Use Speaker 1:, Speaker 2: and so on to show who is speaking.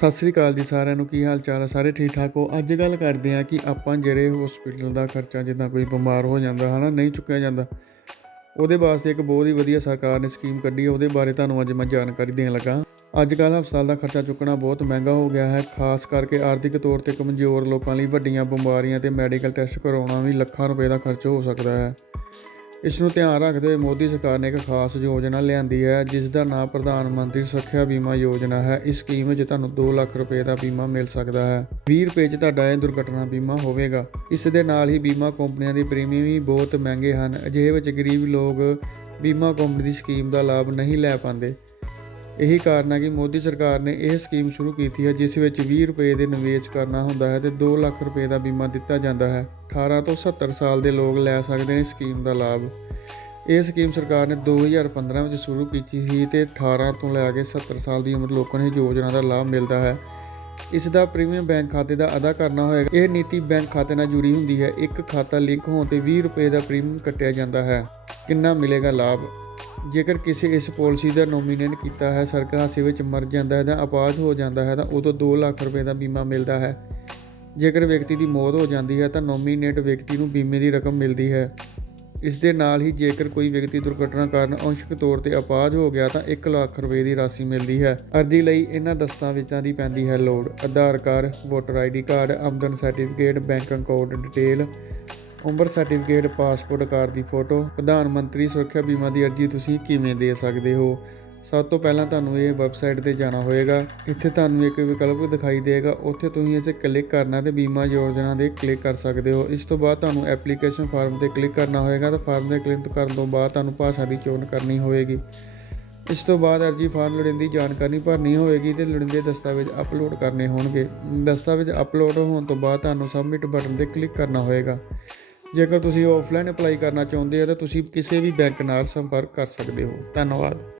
Speaker 1: ਸਤਿ ਸ੍ਰੀ ਅਕਾਲ ਜੀ ਸਾਰਿਆਂ ਨੂੰ, ਕੀ ਹਾਲ ਚਾਲ ਹੈ ਸਾਰੇ ਠੀਕ ਠਾਕ ਹੋ? ਅੱਜ ਗੱਲ ਕਰਦੇ ਆ ਕਿ ਆਪਾਂ ਜਿਹੜੇ ਹਸਪੀਟਲ ਦਾ ਖਰਚਾ ਜਿੱਦਾਂ ਕੋਈ ਬਿਮਾਰ ਹੋ ਜਾਂਦਾ, ਹਨਾ, ਨਹੀਂ ਚੁੱਕਿਆ ਜਾਂਦਾ, ਉਹਦੇ ਵਾਸਤੇ ਇੱਕ ਬਹੁਤ ਹੀ ਵਧੀਆ ਸਰਕਾਰ ਨੇ ਸਕੀਮ ਕੱਢੀ ਹੈ ਉਹਦੇ ਬਾਰੇ ਤੁਹਾਨੂੰ ਅੱਜ ਮੈਂ ਜਾਣਕਾਰੀ ਦੇਣ ਲੱਗਾ ਅੱਜ ਕੱਲ੍ਹ ਹਸਪਤਾਲ ਦਾ ਖਰਚਾ ਚੁੱਕਣਾ ਬਹੁਤ ਮਹਿੰਗਾ ਹੋ ਗਿਆ ਹੈ, ਖਾਸ ਕਰਕੇ ਆਰਥਿਕ ਤੌਰ ਤੇ ਕਮਜ਼ੋਰ ਲੋਕਾਂ ਲਈ ਵੱਡੀਆਂ ਬਿਮਾਰੀਆਂ ਤੇ ਮੈਡੀਕਲ ਟੈਸਟ ਕਰਾਉਣਾ ਵੀ ਲੱਖਾਂ ਰੁਪਏ ਦਾ ਖਰਚ ਹੋ ਸਕਦਾ ਹੈ। ਇਸ ਨੂੰ ਧਿਆਨ ਰੱਖਦੇ ਹੋਏ ਮੋਦੀ ਸਰਕਾਰ ਨੇ ਇੱਕ ਖਾਸ ਯੋਜਨਾ ਲਿਆਂਦੀ ਹੈ, ਜਿਸ ਦਾ ਨਾਮ ਪ੍ਰਧਾਨ ਮੰਤਰੀ ਸੁਰੱਖਿਆ ਬੀਮਾ ਯੋਜਨਾ ਹੈ। ਇਸ ਸਕੀਮ ਵਿੱਚ ਤੁਹਾਨੂੰ 2 ਲੱਖ ਰੁਪਏ ਦਾ ਬੀਮਾ ਮਿਲ ਸਕਦਾ ਹੈ। 20 ਰੁਪਏ 'ਚ ਤੁਹਾਡਾ ਇਹ ਦੁਰਘਟਨਾ ਬੀਮਾ ਹੋਵੇਗਾ। ਇਸ ਦੇ ਨਾਲ ਹੀ ਬੀਮਾ ਕੰਪਨੀਆਂ ਦੇ ਪ੍ਰੀਮੀਅਮ ਵੀ ਬਹੁਤ ਮਹਿੰਗੇ ਹਨ। ਅਜਿਹੇ ਵਿੱਚ ਗਰੀਬ ਲੋਕ ਬੀਮਾ ਕੰਪਨੀ ਦੀ ਸਕੀਮ ਦਾ ਲਾਭ ਨਹੀਂ ਲੈ ਪਾਉਂਦੇ। ਇਹੀ ਕਾਰਨ ਹੈ ਕਿ ਮੋਦੀ ਸਰਕਾਰ ਨੇ ਇਹ ਸਕੀਮ ਸ਼ੁਰੂ ਕੀਤੀ ਹੈ, ਜਿਸ ਵਿੱਚ 20 ਰੁਪਏ ਦੇ ਨਿਵੇਸ਼ ਕਰਨਾ ਹੁੰਦਾ ਹੈ ਤੇ 2 ਲੱਖ ਰੁਪਏ ਦਾ ਬੀਮਾ ਦਿੱਤਾ ਜਾਂਦਾ ਹੈ। 18 ਤੋਂ 70 ਸਾਲ ਦੇ ਲੋਕ ਲੈ ਸਕਦੇ ਨੇ ਸਕੀਮ ਦਾ ਲਾਭ। ਇਹ ਸਕੀਮ ਸਰਕਾਰ ਨੇ 2015 ਵਿੱਚ ਸ਼ੁਰੂ ਕੀਤੀ ਸੀ ਤੇ 18 ਤੋਂ ਲੈ ਕੇ 70 ਸਾਲ ਦੀ ਉਮਰ ਲੋਕਾਂ ਨੂੰ ਇਸ ਯੋਜਨਾ ਦਾ ਲਾਭ ਮਿਲਦਾ ਹੈ। ਇਸ ਦਾ ਪ੍ਰੀਮੀਅਮ ਬੈਂਕ ਖਾਤੇ ਦਾ ਅਦਾ ਕਰਨਾ ਹੋਏਗਾ। ਇਹ ਨੀਤੀ ਬੈਂਕ ਖਾਤੇ ਨਾਲ ਜੁੜੀ ਹੁੰਦੀ ਹੈ। ਇੱਕ ਖਾਤਾ ਲਿੰਕ ਹੋਣ ਤੇ 20 ਰੁਪਏ ਦਾ ਪ੍ਰੀਮੀਅਮ ਕੱਟਿਆ ਜਾਂਦਾ ਹੈ। ਕਿੰਨਾ ਮਿਲੇਗਾ ਲਾਭ? ਜੇਕਰ ਕਿਸੇ ਇਸ ਪਾਲਿਸੀ ਦਾ ਨੋਮੀਨੇਟ ਕੀਤਾ ਹੈ, ਸੜਕ ਹਾਦਸੇ ਵਿੱਚ ਮਰ ਜਾਂਦਾ ਹੈ ਜਾਂ ਅਪਾਹਜ ਹੋ ਜਾਂਦਾ ਹੈ, ਤਾਂ ਉਦੋਂ 2 ਲੱਖ ਰੁਪਏ ਦਾ ਬੀਮਾ ਮਿਲਦਾ ਹੈ। ਜੇਕਰ ਵਿਅਕਤੀ ਦੀ ਮੌਤ ਹੋ ਜਾਂਦੀ ਹੈ, ਤਾਂ ਨੋਮੀਨੇਟ ਵਿਅਕਤੀ ਨੂੰ ਬੀਮੇ ਦੀ ਰਕਮ ਮਿਲਦੀ ਹੈ। ਇਸ ਦੇ ਨਾਲ ਹੀ ਜੇਕਰ ਕੋਈ ਵਿਅਕਤੀ ਦੁਰਘਟਨਾ ਕਾਰਨ ਅੰਸ਼ਕ ਤੌਰ ਤੇ ਅਪਾਹਜ ਹੋ ਗਿਆ, ਤਾਂ 1 ਲੱਖ ਰੁਪਏ ਦੀ ਰਾਸ਼ੀ ਮਿਲਦੀ ਹੈ। ਅਰਜ਼ੀ ਲਈ ਇਹਨਾਂ ਦਸਤਾਵੇਜ਼ਾਂ ਦੀ ਪੈਂਦੀ ਹੈ ਲੋੜ। Aadhaar card, voter ID card, ਆਮਦਨ ਸਰਟੀਫਿਕੇਟ, ਬੈਂਕ ਅਕਾਊਂਟ ਡਿਟੇਲ ਉਮਰ ਸਰਟੀਫਿਕੇਟ, ਪਾਸਪੋਰਟ ਕਾਰਡ ਦੀ ਫੋਟੋ, ਪ੍ਰਧਾਨ ਮੰਤਰੀ ਸੁਰੱਖਿਆ ਬੀਮਾ ਦੀ ਅਰਜ਼ੀ ਤੁਸੀਂ ਕਿਵੇਂ ਦੇ ਸਕਦੇ ਹੋ? ਸਭ ਤੋਂ ਪਹਿਲਾਂ ਤੁਹਾਨੂੰ ਇਹ ਵੈਬਸਾਈਟ ਤੇ ਜਾਣਾ ਹੋਏਗਾ। ਇੱਥੇ ਤੁਹਾਨੂੰ ਇੱਕ ਵਿਕਲਪ ਦਿਖਾਈ ਦੇਗਾ ਉੱਥੇ ਤੁਸੀਂ ਇਸੇ ਕਲਿੱਕ ਕਰਨਾ ਤੇ ਬੀਮਾ ਯੋਜਨਾ ਦੇ ਕਲਿੱਕ ਕਰ ਸਕਦੇ ਹੋ। ਇਸ ਤੋਂ ਬਾਅਦ ਤੁਹਾਨੂੰ ਐਪਲੀਕੇਸ਼ਨ ਫਾਰਮ ਤੇ ਕਲਿੱਕ ਕਰਨਾ ਹੋਏਗਾ ਤਾਂ ਫਾਰਮ ਤੇ ਕਲਿੱਕ ਕਰਨ ਤੋਂ ਬਾਅਦ ਤੁਹਾਨੂੰ ਭਾਸ਼ਾ ਦੀ ਚੋਣ ਕਰਨੀ ਹੋਏਗੀ। ਇਸ ਤੋਂ ਬਾਅਦ ਅਰਜ਼ੀ ਫਾਰਮ ਲੋੜੀਂਦੀ ਜਾਣਕਾਰੀ ਭਰਨੀ ਹੋਏਗੀ ਤੇ ਲੋੜੀਂਦੇ ਦਸਤਾਵੇਜ਼ ਅਪਲੋਡ ਕਰਨੇ ਹੋਣਗੇ। ਦਸਤਾਵੇਜ਼ ਅਪਲੋਡ ਹੋਣ ਤੋਂ ਬਾਅਦ ਤੁਹਾਨੂੰ ਸਬਮਿਟ ਬਟਨ ਤੇ ਕਲਿੱਕ ਕਰਨਾ ਹੋਏਗਾ। ਜੇਕਰ ਤੁਸੀਂ ਆਫਲਾਈਨ ਅਪਲਾਈ ਕਰਨਾ ਚਾਹੁੰਦੇ ਹੋ ਤਾਂ ਤੁਸੀਂ ਕਿਸੇ ਵੀ ਬੈਂਕ ਨਾਲ ਸੰਪਰਕ ਕਰ ਸਕਦੇ ਹੋ। ਧੰਨਵਾਦ।